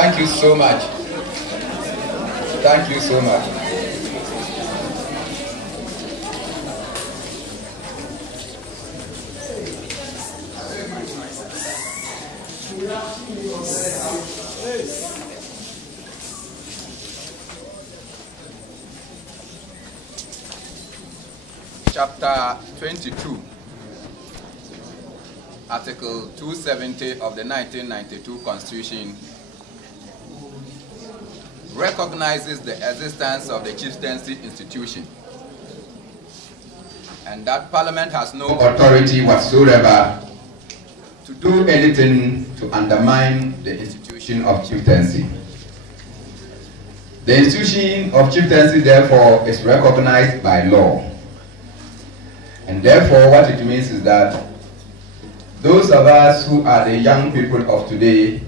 Thank you so much. Thank you so much. Chapter 22, Article 270 of the 1992 Constitution recognizes the existence of the Chieftaincy institution and that Parliament has no authority whatsoever to do anything to undermine the institution of Chieftaincy. The institution of Chieftaincy, therefore, is recognized by law. And therefore, what it means is that those of us who are the young people of today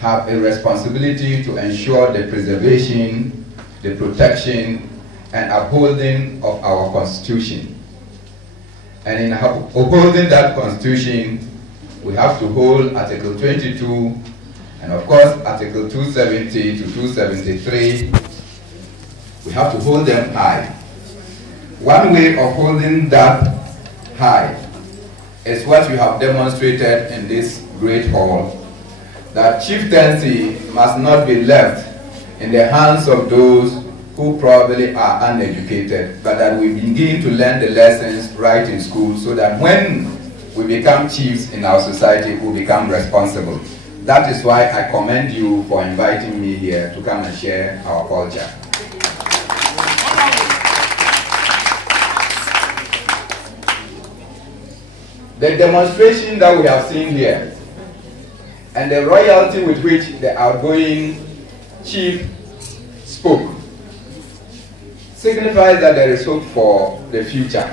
have a responsibility to ensure the preservation, the protection, and upholding of our Constitution. And in upholding that Constitution, we have to hold Article 22, and of course Article 270 to 273. We have to hold them high. One way of holding that high is what you have demonstrated in this great hall, that chieftaincy must not be left in the hands of those who probably are uneducated, but that we begin to learn the lessons right in school so that when we become chiefs in our society, we become responsible. That is why I commend you for inviting me here to come and share our culture. The demonstration that we have seen here and the royalty with which the outgoing chief spoke signifies that there is hope for the future.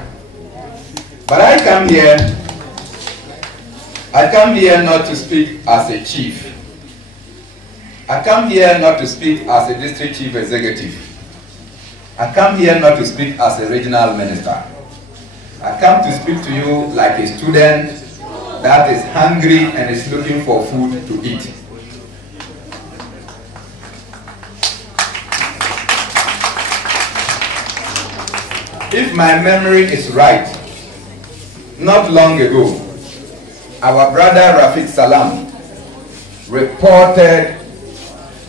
But I come here not to speak as a chief. I come here not to speak as a district chief executive. I come here not to speak as a regional minister. I come to speak to you like a student that is hungry and is looking for food to eat. If my memory is right, not long ago, our brother Rafiq Salam reported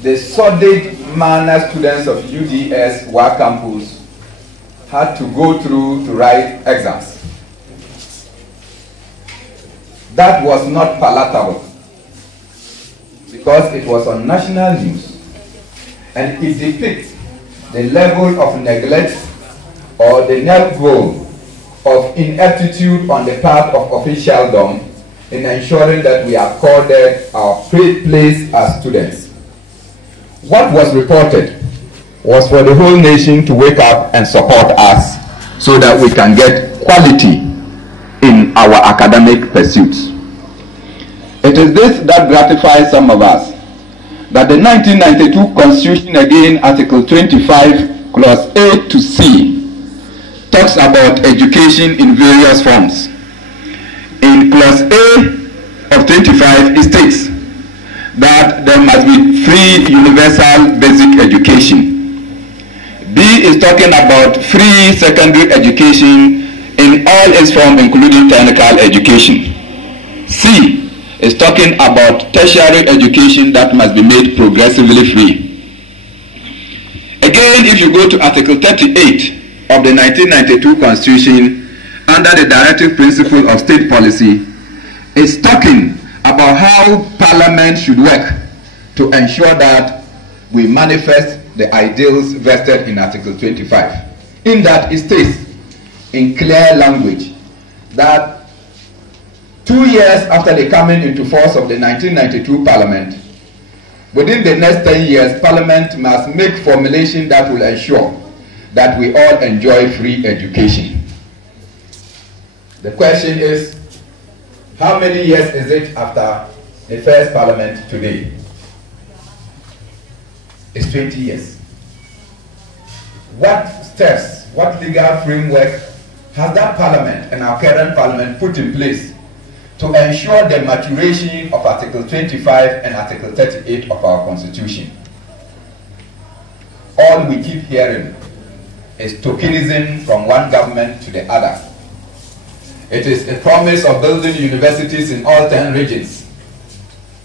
the sordid manner students of UDS WA campus had to go through to write exams. That was not palatable because it was on national news and it depicts the level of neglect or the level of ineptitude on the part of officialdom in ensuring that we accorded our place as students. What was reported was for the whole nation to wake up and support us so that we can get quality in our academic pursuits. It is this that gratifies some of us, that the 1992 Constitution, again Article 25, Clause A to C, talks about education in various forms. In Clause A of 25, it states that there must be free universal basic education. B is talking about free secondary education in all its forms, including technical education. C is talking about tertiary education that must be made progressively free. Again, if you go to Article 38 of the 1992 Constitution, under the directive principle of state policy, it's talking about how Parliament should work to ensure that we manifest the ideals vested in Article 25. In that, it states in clear language that 2 years after the coming into force of the 1992 Parliament, within the next 10 years, Parliament must make formulation that will ensure that we all enjoy free education. The question is, how many years is it after the first Parliament today? It's 20 years. What steps, what legal framework has that Parliament and our current Parliament put in place to ensure the maturation of Article 25 and Article 38 of our Constitution. All we keep hearing is tokenism from one government to the other. It is a promise of building universities in all 10 regions.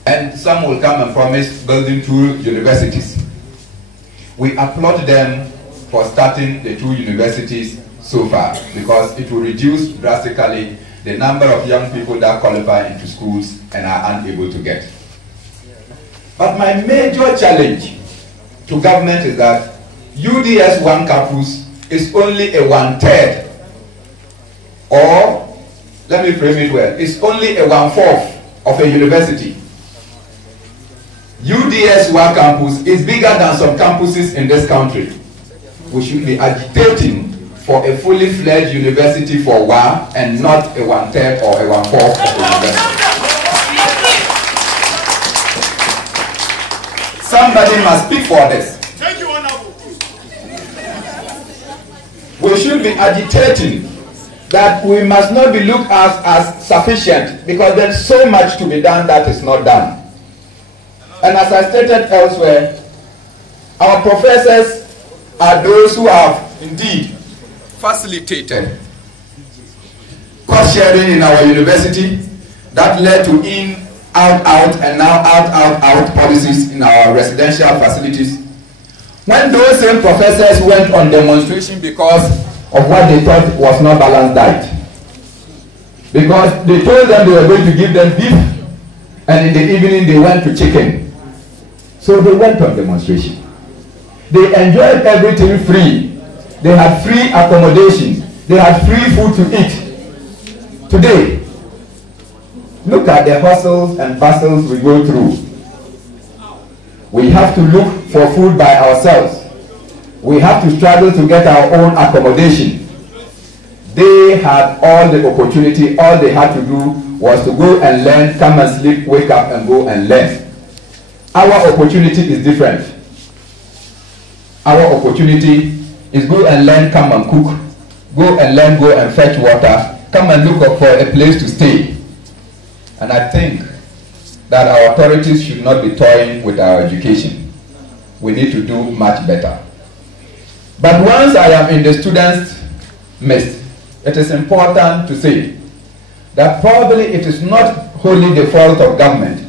And some will come and promise building 2 universities. We applaud them for starting the 2 universities so far, because it will reduce drastically the number of young people that qualify into schools and are unable to get. But my major challenge to government is that UDS 1 campus is only a 1/3, or let me frame it well, it's only a 1/4 of a university. UDS 1 campus is bigger than some campuses in this country. We should be agitating for a fully fledged university for WA and not a 1/3 or a 1/4 of the university. Somebody must speak for this. Thank you, Honorable. We should be agitating that we must not be looked at as sufficient, because there's so much to be done that is not done. And as I stated elsewhere, our professors are those who have indeed facilitated cost sharing in our university that led to in, out, out, and now out policies in our residential facilities. When those same professors went on demonstration because of what they thought was not balanced diet, because they told them they were going to give them beef, and in the evening they went to chicken. So they went on demonstration. They enjoyed everything free. They had free accommodation. They had free food to eat. Today, look at the hustles and bustles we go through. We have to look for food by ourselves. We have to struggle to get our own accommodation. They had all the opportunity. All they had to do was to go and learn, come and sleep, wake up and go and learn. Our opportunity is different. Our opportunity is go and learn, come and cook, go and learn, go and fetch water, come and look up for a place to stay. And I think that our authorities should not be toying with our education. We need to do much better. But once I am in the students' midst, it is important to say that probably it is not wholly the fault of government,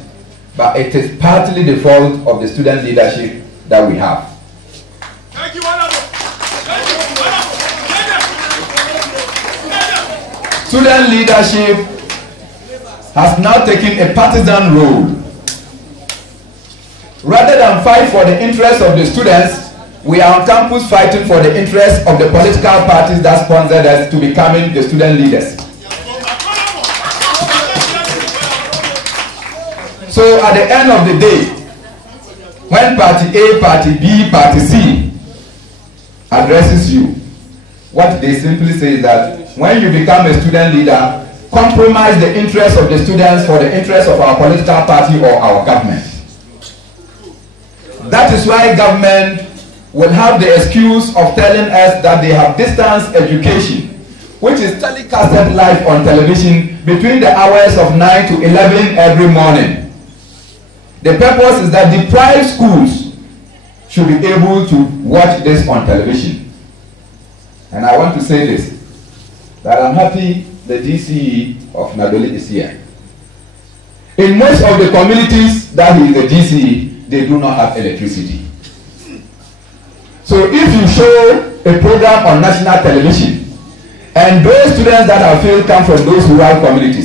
but it is partly the fault of the student leadership that we have. Thank you, Honorable. Student leadership has now taken a partisan role. Rather than fight for the interests of the students, we are on campus fighting for the interests of the political parties that sponsored us to becoming the student leaders. So at the end of the day, when party A, party B, party C addresses you, what they simply say is that when you become a student leader, compromise the interests of the students for the interests of our political party or our government. That is why government will have the excuse of telling us that they have distance education, which is telecasted live on television between the hours of 9 to 11 every morning. The purpose is that deprived schools should be able to watch this on television. And I want to say this, that I'm happy the DCE of Nadoli is here. In most of the communities that is the DCE, they do not have electricity. So if you show a program on national television, and those students that are failed come from those rural communities,